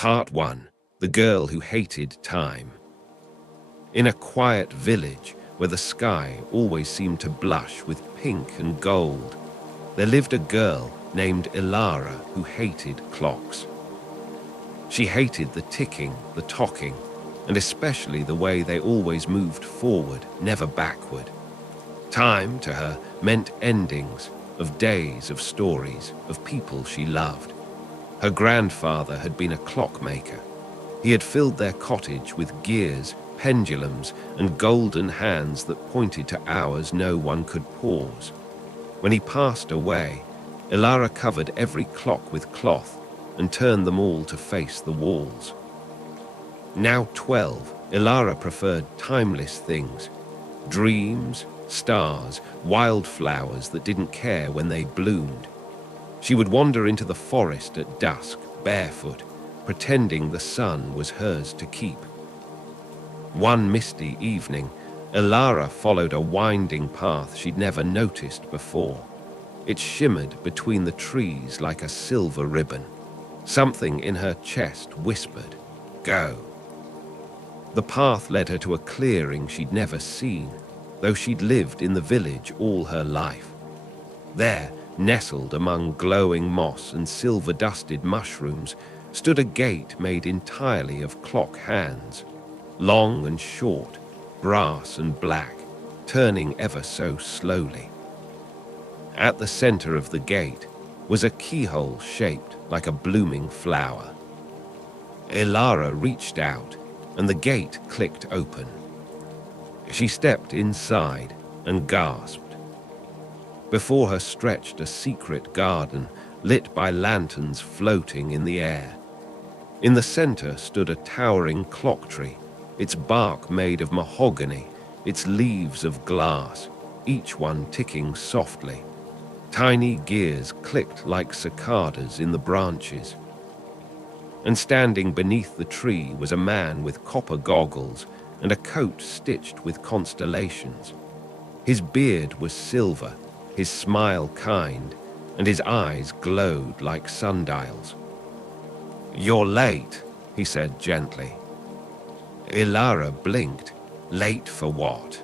Part 1. The Girl Who Hated Time. In a quiet village where the sky always seemed to blush with pink and gold, there lived a girl named Ilara who hated clocks. She hated the ticking, the tocking, and especially the way they always moved forward, never backward. Time, to her, meant endings of days, of stories, of people she loved. Her grandfather had been a clockmaker. He had filled their cottage with gears, pendulums, and golden hands that pointed to hours no one could pause. When he passed away, Ilara covered every clock with cloth and turned them all to face the walls. Now 12, Ilara preferred timeless things, dreams, stars, wildflowers that didn't care when they bloomed. She would wander into the forest at dusk, barefoot, pretending the sun was hers to keep. One misty evening, Ilara followed a winding path she'd never noticed before. It shimmered between the trees like a silver ribbon. Something in her chest whispered, "Go." The path led her to a clearing she'd never seen, though she'd lived in the village all her life. There, nestled among glowing moss and silver-dusted mushrooms, stood a gate made entirely of clock hands, long and short, brass and black, turning ever so slowly. At the center of the gate was a keyhole shaped like a blooming flower. Ilara reached out, and the gate clicked open. She stepped inside and gasped. Before her stretched a secret garden lit by lanterns floating in the air. In the center stood a towering clock tree, its bark made of mahogany, its leaves of glass, each one ticking softly. Tiny gears clicked like cicadas in the branches. And standing beneath the tree was a man with copper goggles and a coat stitched with constellations. His beard was silver, his smile kind, and his eyes glowed like sundials. "You're late," he said gently. Ilara blinked. Late for what?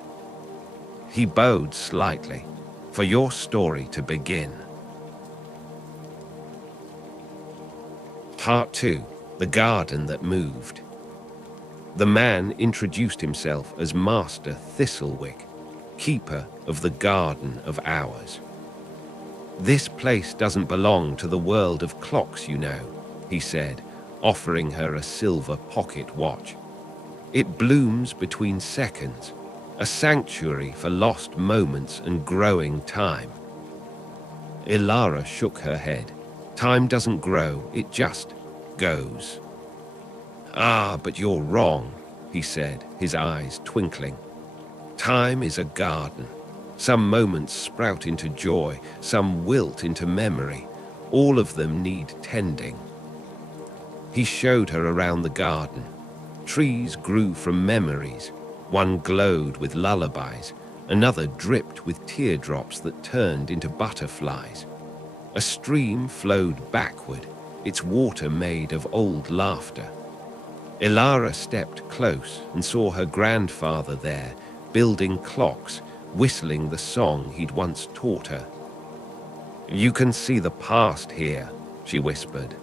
He bowed slightly. "For your story to begin." Part 2. The Garden That Moved. The man introduced himself as Master Thistlewick, keeper of the Garden of Hours. "This place doesn't belong to the world of clocks, you know," he said, offering her a silver pocket watch. "It blooms between seconds, a sanctuary for lost moments and growing time." Ilara shook her head. "Time doesn't grow, it just goes." "Ah, but you're wrong," he said, his eyes twinkling. "Time is a garden. Some moments sprout into joy, some wilt into memory. All of them need tending." He showed her around the garden. Trees grew from memories. One glowed with lullabies, another dripped with teardrops that turned into butterflies. A stream flowed backward, its water made of old laughter. Ilara stepped close and saw her grandfather there, building clocks, whistling the song he'd once taught her. "You can see the past here," she whispered.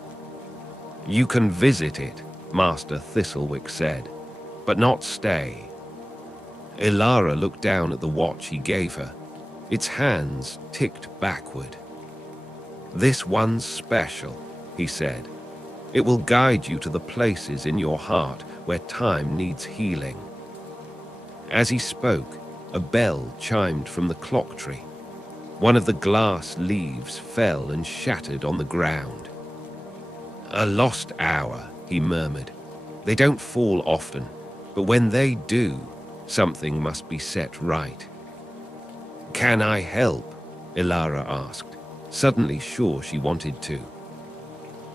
"You can visit it," Master Thistlewick said, "but not stay." Ilara looked down at the watch he gave her. Its hands ticked backward. "This one's special," he said. "It will guide you to the places in your heart where time needs healing." As he spoke, a bell chimed from the clock tree. One of the glass leaves fell and shattered on the ground. "A lost hour," he murmured. "They don't fall often, but when they do, something must be set right." "Can I help?" Ilara asked, suddenly sure she wanted to.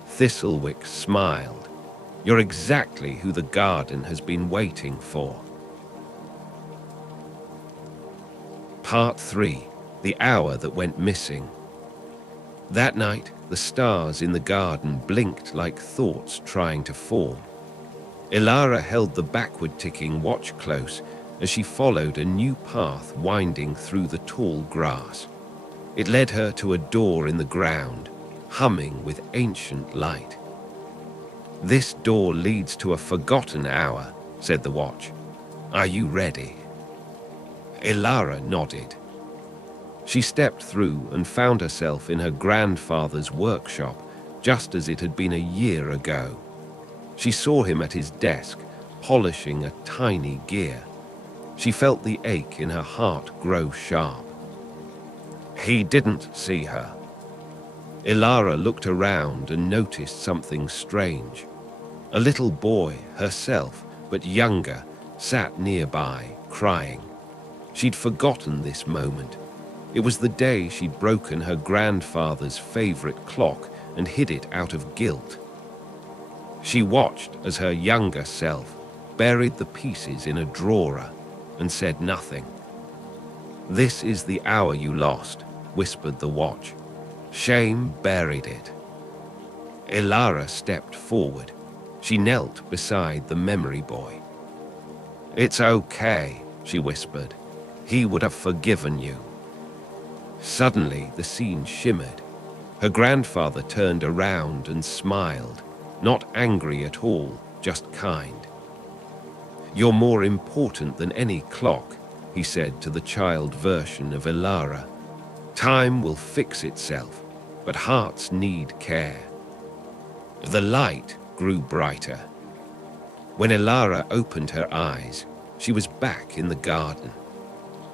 Thistlewick smiled. "You're exactly who the garden has been waiting for." Part 3. The Hour That Went Missing. That night, the stars in the garden blinked like thoughts trying to form. Ilara held the backward-ticking watch close as she followed a new path winding through the tall grass. It led her to a door in the ground, humming with ancient light. "This door leads to a forgotten hour," said the watch. "Are you ready?" Ilara nodded. She stepped through and found herself in her grandfather's workshop, just as it had been a year ago. She saw him at his desk, polishing a tiny gear. She felt the ache in her heart grow sharp. He didn't see her. Ilara looked around and noticed something strange. A little boy, herself, but younger, sat nearby, crying. She'd forgotten this moment. It was the day she'd broken her grandfather's favorite clock and hid it out of guilt. She watched as her younger self buried the pieces in a drawer and said nothing. "This is the hour you lost," whispered the watch. "Shame buried it." Ilara stepped forward. She knelt beside the memory boy. "It's okay," she whispered. "He would have forgiven you." Suddenly, the scene shimmered. Her grandfather turned around and smiled, not angry at all, just kind. "You're more important than any clock," he said to the child version of Ilara. "Time will fix itself, but hearts need care." The light grew brighter. When Ilara opened her eyes, she was back in the garden.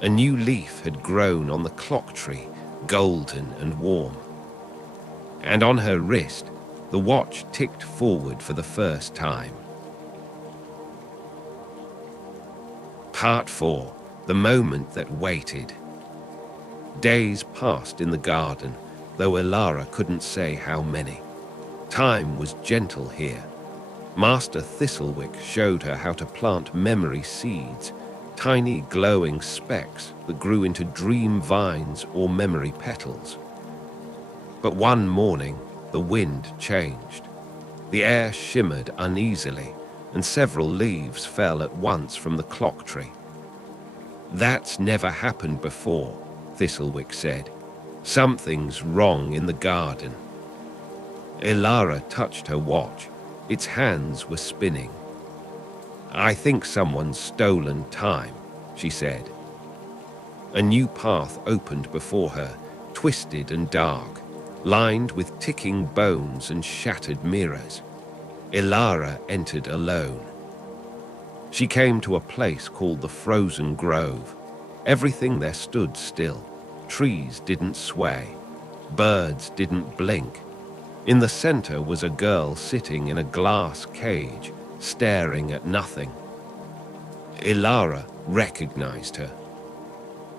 A new leaf had grown on the clock tree, golden and warm. And on her wrist, the watch ticked forward for the first time. Part 4. The moment that waited. Days passed in the garden, though Ilara couldn't say how many. Time was gentle here. Master Thistlewick showed her how to plant memory seeds, tiny glowing specks that grew into dream vines or memory petals. But one morning, the wind changed. The air shimmered uneasily, and several leaves fell at once from the clock tree. "That's never happened before," Thistlewick said. "Something's wrong in the garden." Ilara touched her watch. Its hands were spinning. "I think someone's stolen time," she said. A new path opened before her, twisted and dark, lined with ticking bones and shattered mirrors. Ilara entered alone. She came to a place called the Frozen Grove. Everything there stood still. Trees didn't sway. Birds didn't blink. In the center was a girl sitting in a glass cage, staring at nothing. Ilara recognized her.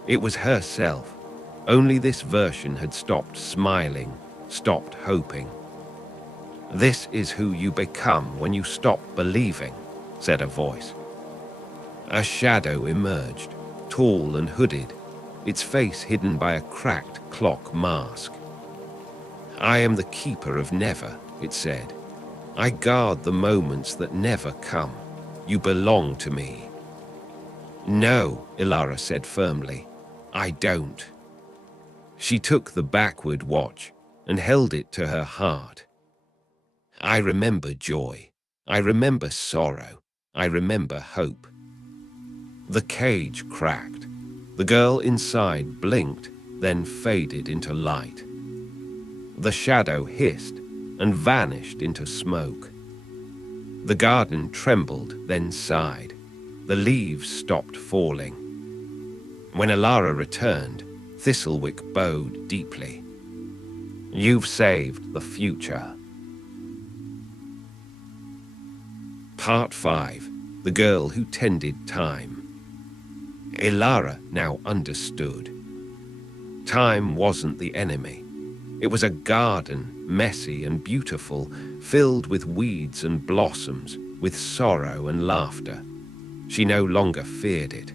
It was herself. Only this version had stopped smiling, stopped hoping. "This is who you become when you stop believing," said a voice. A shadow emerged, tall and hooded, its face hidden by a cracked clock mask. "I am the keeper of never," it said. "I guard the moments that never come. You belong to me." "No," Ilara said firmly. "I don't." She took the backward watch and held it to her heart. "I remember joy. I remember sorrow. I remember hope." The cage cracked. The girl inside blinked, then faded into light. The shadow hissed and vanished into smoke. The garden trembled, then sighed. The leaves stopped falling. When Ilara returned, Thistlewick bowed deeply. "You've saved the future." Part 5. The Girl Who Tended Time. Ilara now understood. Time wasn't the enemy. It was a garden, messy and beautiful, filled with weeds and blossoms, with sorrow and laughter. She no longer feared it.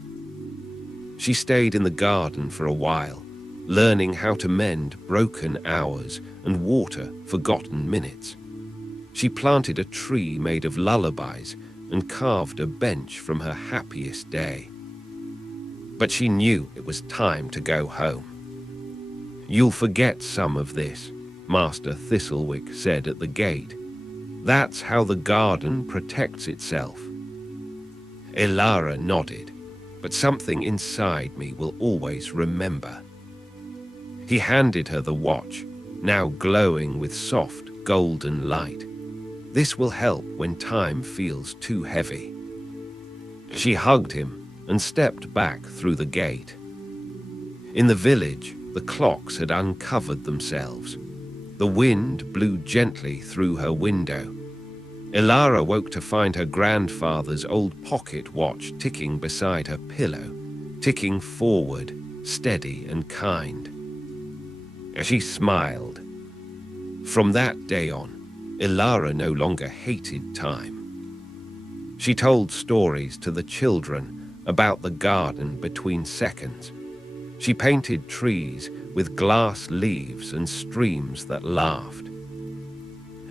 She stayed in the garden for a while, learning how to mend broken hours and water forgotten minutes. She planted a tree made of lullabies and carved a bench from her happiest day. But she knew it was time to go home. "You'll forget some of this," Master Thistlewick said at the gate. "That's how the garden protects itself." Ilara nodded, but something inside me will always remember. He handed her the watch, now glowing with soft, golden light. "This will help when time feels too heavy." She hugged him and stepped back through the gate. In the village, the clocks had uncovered themselves. The wind blew gently through her window. Ilara woke to find her grandfather's old pocket watch ticking beside her pillow, ticking forward, steady and kind. She smiled. From that day on, Ilara no longer hated time. She told stories to the children about the garden between seconds. She painted trees with glass leaves and streams that laughed.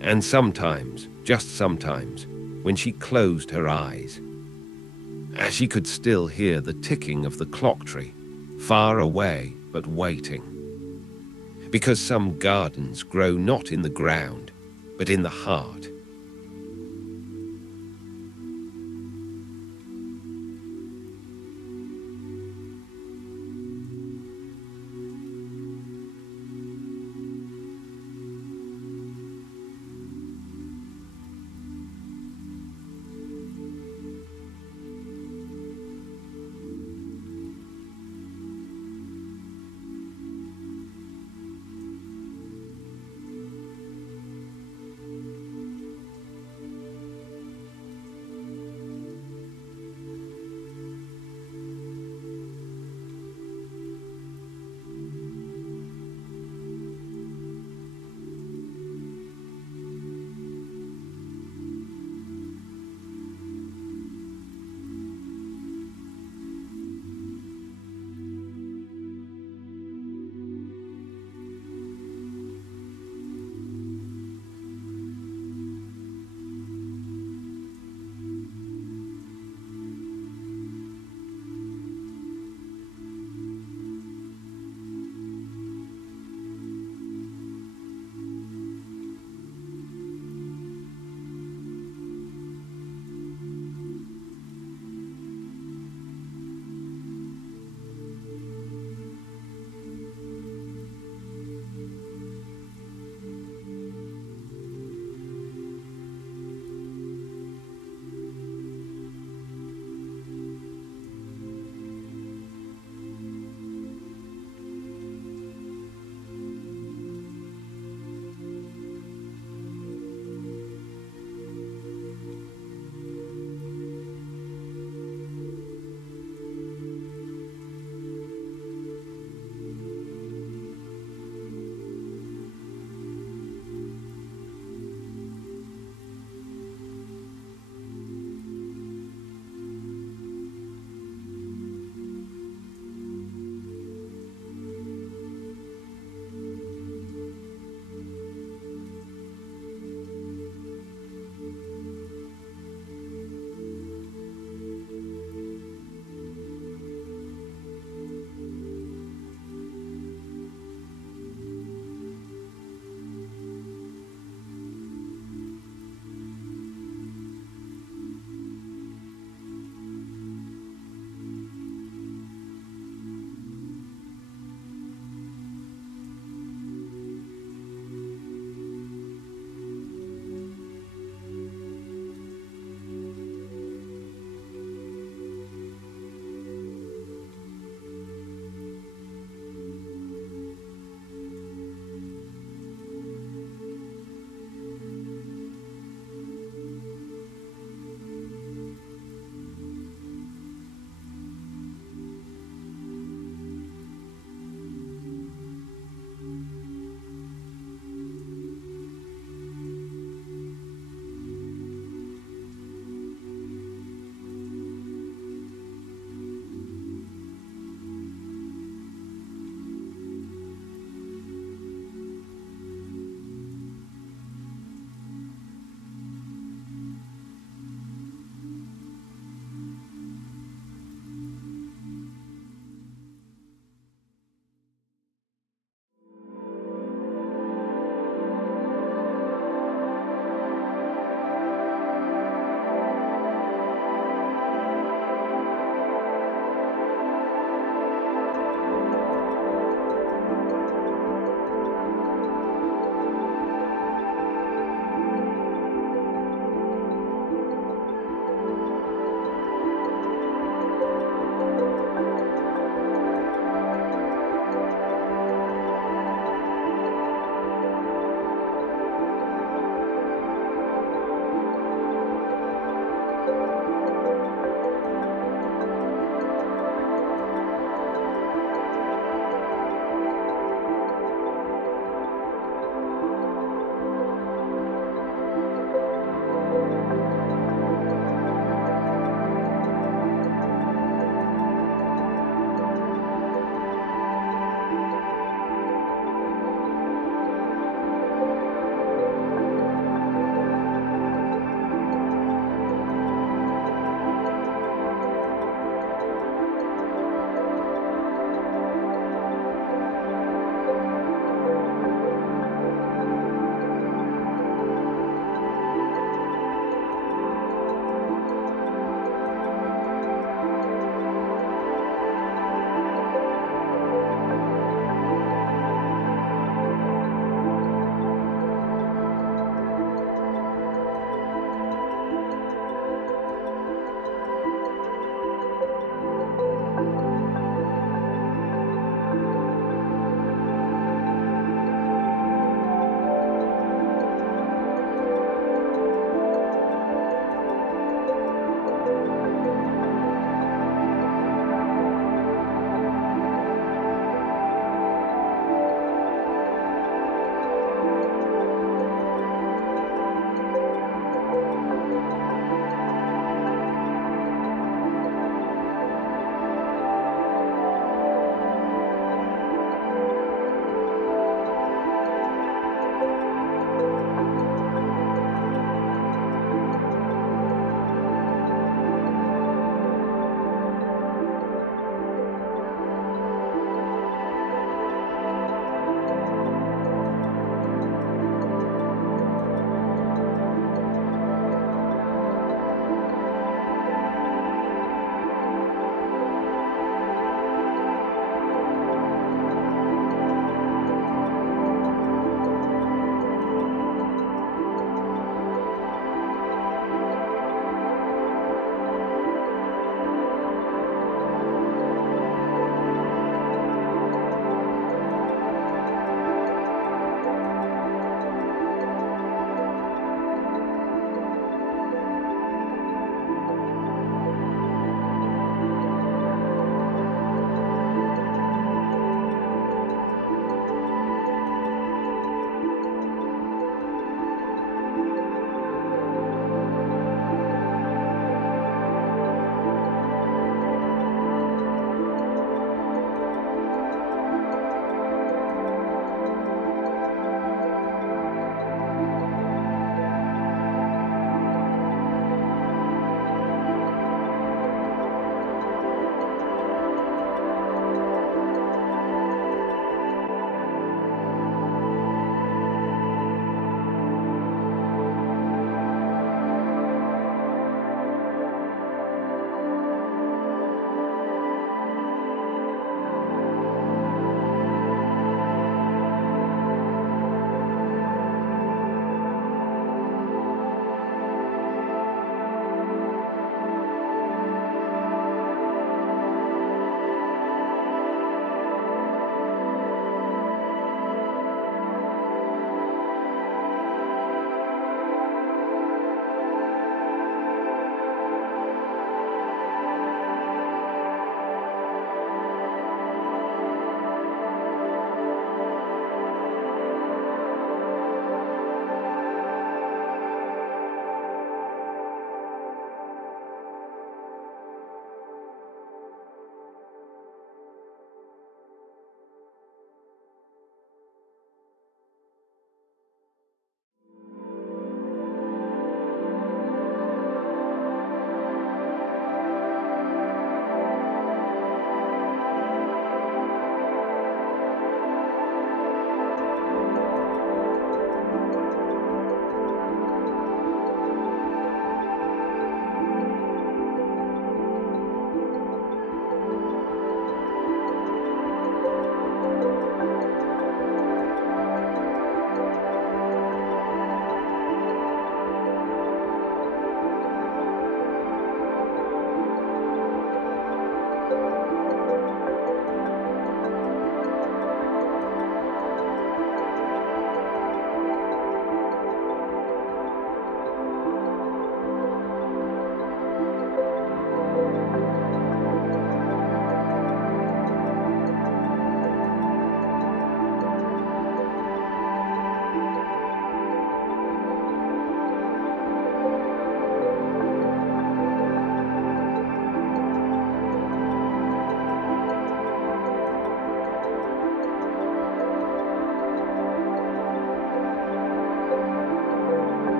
And sometimes, just sometimes, when she closed her eyes, she could still hear the ticking of the clock tree, far away but waiting. Because some gardens grow not in the ground, but in the heart.